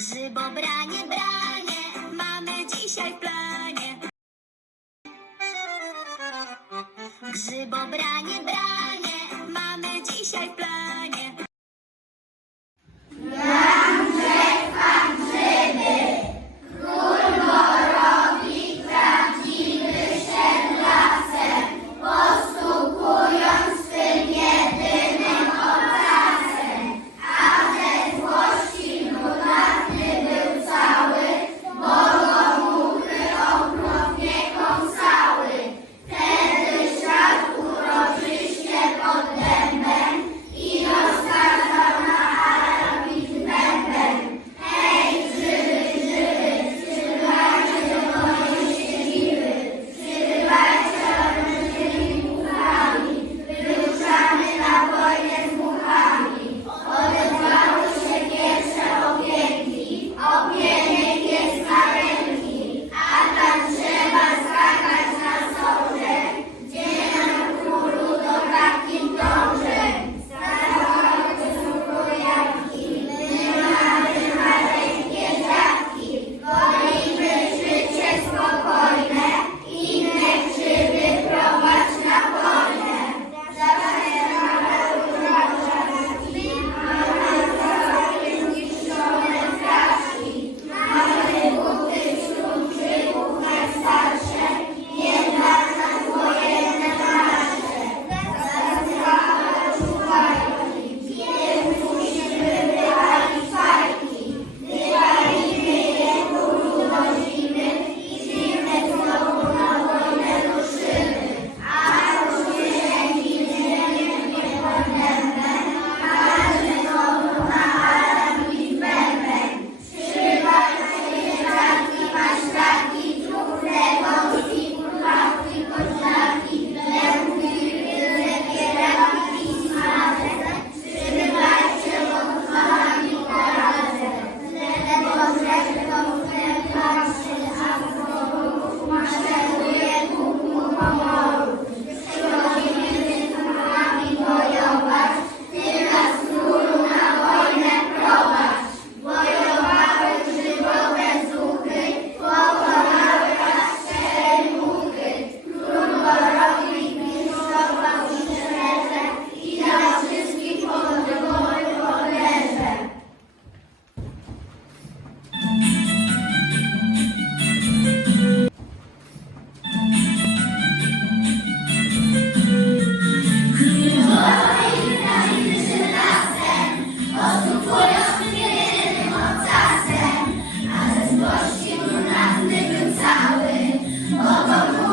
Grzybobranie, branie, mamy dzisiaj w planie. Grzybobranie, branie, mamy dzisiaj w planie.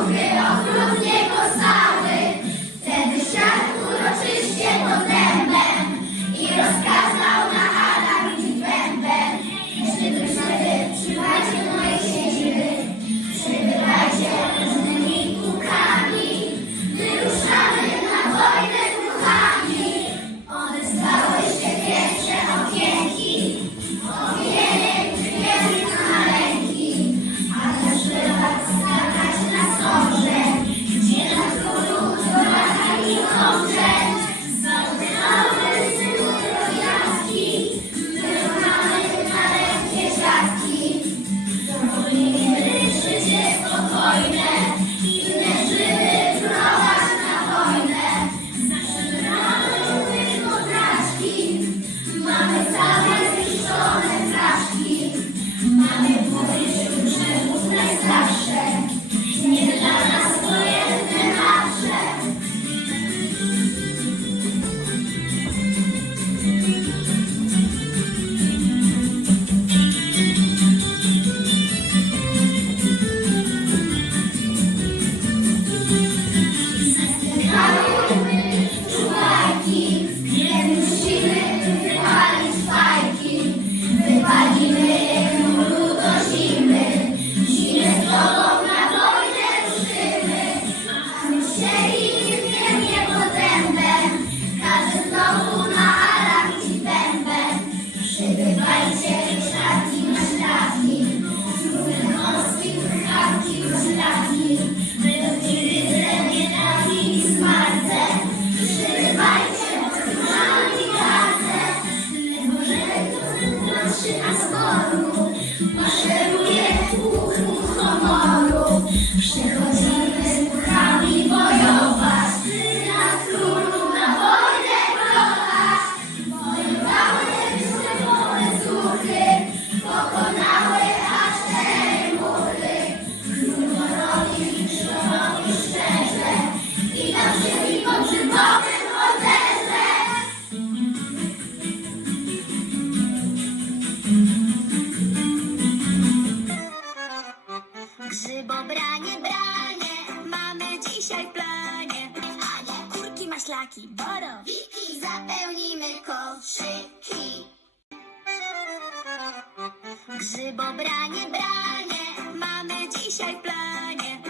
круги, а в грудні коса. 아 dzisiaj w planie. Ania, kurki, maślaki, borowiki, zapełnimy koszyki. Grzybobranie, branie, mamy dzisiaj w planie.